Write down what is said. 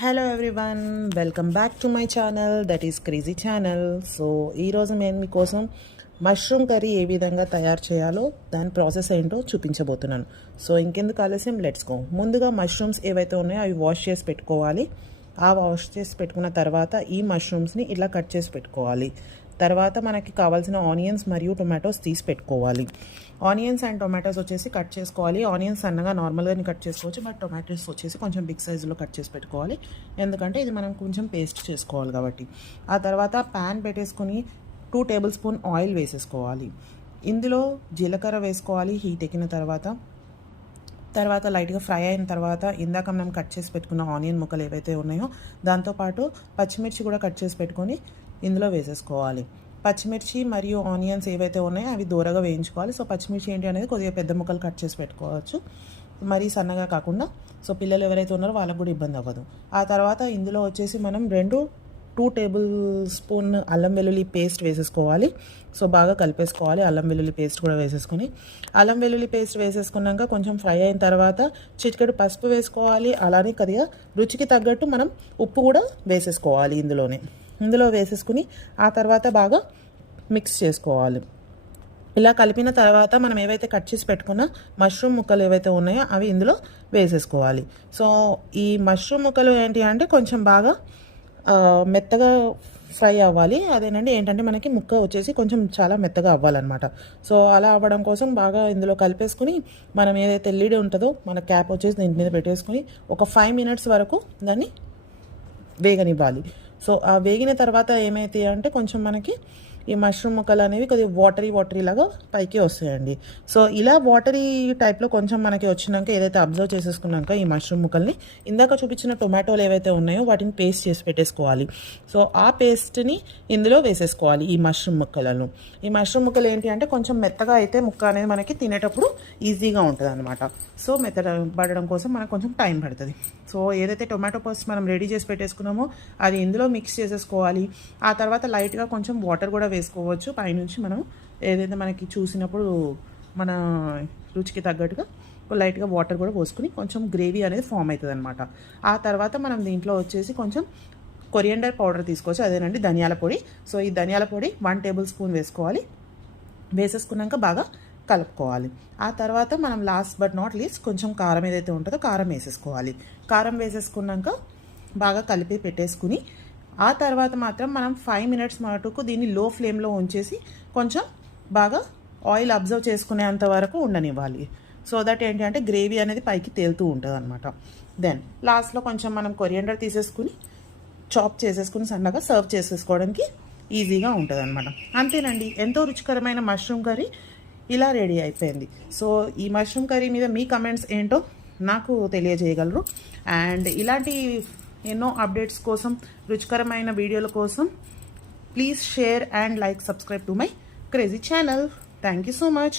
Hello everyone, welcome back to my channel, that is crazy channel. So ఈరోజు నేను మీకోసం mushroom curry ఏ విధంగా తయారు చేయాలో దాని ప్రాసెస్ ఏంటో చూపించబోతున్నాను. సో ఇంకెందుకు ఆలస్యం, లెట్స్ గో. ముందుగా మష్రూమ్స్ ఏవైతే ఉన్నాయో అవి వాష్ చేసి పెట్టుకోవాలి. ఆ వాష్ చేసి పెట్టుకున్న తర్వాత ఈ మష్రూమ్స్ని ఇలా కట్ చేసి పెట్టుకోవాలి. తర్వాత మనకి కావాల్సిన ఆనియన్స్ మరియు టొమాటోస్ తీసి పెట్టుకోవాలి. ఆనియన్స్ అండ్ టొమాటోస్ వచ్చేసి కట్ చేసుకోవాలి. ఆనియన్స్ సన్నగా నార్మల్గా కట్ చేసుకోవచ్చు, బట్ టొమాటోస్ వచ్చేసి కొంచెం బిగ్ సైజులో కట్ చేసి పెట్టుకోవాలి, ఎందుకంటే ఇది మనం కొంచెం పేస్ట్ చేసుకోవాలి కాబట్టి. ఆ తర్వాత ప్యాన్ పెట్టేసుకొని 2 టేబుల్ స్పూన్ ఆయిల్ వేసేసుకోవాలి. ఇందులో జీలకర్ర వేసుకోవాలి. హీట్ ఎక్కిన తర్వాత లైట్గా ఫ్రై అయిన తర్వాత ఇందాక మనం కట్ చేసి పెట్టుకున్న ఆనియన్ ముక్కలు ఏవైతే ఉన్నాయో దాంతోపాటు పచ్చిమిర్చి కూడా కట్ చేసి పెట్టుకొని ఇందులో వేసేసుకోవాలి. పచ్చిమిర్చి మరియు ఆనియన్స్ ఏవైతే ఉన్నాయో అవి దూరగా వేయించుకోవాలి. సో పచ్చిమిర్చి ఏంటి అనేది కొద్దిగా పెద్ద ముక్కలు కట్ చేసి పెట్టుకోవచ్చు, మరీ సన్నగా కాకుండా. సో పిల్లలు ఎవరైతే ఉన్నారో వాళ్ళకు కూడా ఇబ్బంది అవ్వదు. ఆ తర్వాత ఇందులో వచ్చేసి మనం 2 టేబుల్ స్పూన్ అల్లం వెల్లుల్లి పేస్ట్ వేసేసుకోవాలి. సో బాగా కలిపేసుకోవాలి. అల్లం వెల్లుల్లి పేస్ట్ కూడా వేసేసుకొని, అల్లం వెల్లుల్లి పేస్ట్ వేసేసుకున్నాక కొంచెం ఫ్రై అయిన తర్వాత చిటికెడు పసుపు వేసుకోవాలి. అలానే కొద్దిగా రుచికి తగ్గట్టు మనం ఉప్పు కూడా వేసేసుకోవాలి. ఇందులో వేసేసుకుని ఆ తర్వాత బాగా మిక్స్ చేసుకోవాలి. ఇలా కలిపిన తర్వాత మనం ఏవైతే కట్ చేసి పెట్టుకున్న మష్రూమ్ ముక్కలు ఏవైతే ఉన్నాయో అవి ఇందులో వేసేసుకోవాలి. సో ఈ మష్రూమ్ ముక్కలు ఏంటి అంటే కొంచెం బాగా మెత్తగా ఫ్రై అవ్వాలి. అదేనండి ఏంటంటే మనకి ముక్క వచ్చేసి కొంచెం చాలా మెత్తగా అవ్వాలన్నమాట. సో అలా అవ్వడం కోసం బాగా ఇందులో కలిపేసుకుని మనం ఏదైతే లిడ్ ఉంటుందో మన క్యాప్ వచ్చేసి దీని మీద పెట్టేసుకుని ఒక 5 మినిట్స్ వరకు దాన్ని వేగనివ్వాలి. సో ఆ వేగిన తర్వాత ఏమైతాయి అంటే కొంచెం మనకి ఈ మష్రూమ్ ముక్కలు అనేవి కొద్దిగా వాటరీ లాగా పైకి వస్తాయండి. సో ఇలా వాటరీ టైప్లో కొంచెం మనకి వచ్చినాక ఏదైతే అబ్జర్వ్ చేసేసుకున్నాక ఈ మష్రూమ్ ముక్కల్ని ఇందాక చూపించిన టొమాటోలు ఏవైతే ఉన్నాయో వాటిని పేస్ట్ చేసి పెట్టేసుకోవాలి. సో ఆ పేస్ట్ని ఇందులో వేసేసుకోవాలి ఈ మష్రూమ్ ముక్కలను. ఈ మష్రూమ్ ముక్కలు ఏంటి అంటే కొంచెం మెత్తగా అయితే ముక్క అనేది మనకి తినేటప్పుడు ఈజీగా ఉంటుంది అనమాట. సో మెత్తబడడం కోసం మనకు కొంచెం టైం పడుతుంది. సో ఏదైతే టొమాటో పేస్ట్ మనం రెడీ చేసి పెట్టేసుకున్నామో అది ఇందులో మిక్స్ చేసేసుకోవాలి. ఆ తర్వాత లైట్గా కొంచెం వాటర్ కూడా వేసుకోవచ్చు పైనుంచి. మనం ఏదైతే మనకి చూసినప్పుడు మన రుచికి తగ్గట్టుగా లైట్గా వాటర్ కూడా పోసుకుని కొంచెం గ్రేవీ అనేది ఫామ్ అవుతుంది అనమాట. ఆ తర్వాత మనం దీంట్లో వచ్చేసి కొంచెం కొరియండర్ పౌడర్ తీసుకోవచ్చు, అదేనండి ధనియాల పొడి. సో ఈ ధనియాల పొడి 1 టేబుల్ స్పూన్ వేసుకోవాలి. వేసేసుకున్నాక బాగా కలుపుకోవాలి. ఆ తర్వాత మనం లాస్ట్ బట్ నాట్ లీస్ట్ కొంచెం కారం ఏదైతే ఉంటుందో కారం వేసేసుకోవాలి. కారం వేసేసుకున్నాక బాగా కలిపి పెట్టేసుకుని ఆ తర్వాత మాత్రం మనం 5 మినిట్స్ మటుకు దీన్ని లో ఫ్లేమ్లో ఉంచేసి కొంచెం బాగా ఆయిల్ అబ్జర్వ్ చేసుకునేంత వరకు ఉండనివ్వాలి. సో దట్ ఏంటి అంటే గ్రేవీ అనేది పైకి తేలుతూ ఉంటుంది అనమాట. దెన్ లాస్ట్లో కొంచెం మనం కొరియండర్ తీసేసుకుని చాప్ చేసేసుకుని సన్నగా సర్వ్ చేసేసుకోవడానికి ఈజీగా ఉంటుంది అనమాట. అంతేనండి, ఎంతో రుచికరమైన మష్రూమ్ కర్రీ ఇలా రెడీ అయిపోయింది. సో ఈ మష్రూమ్ కర్రీ మీద మీ కమెంట్స్ ఏంటో నాకు తెలియజేయగలరు. అండ్ ఇలాంటి ఎన్నో అప్డేట్స్ కోసం, రుచికరమైన వీడియోల కోసం please share and like, subscribe to my crazy channel. Thank you so much.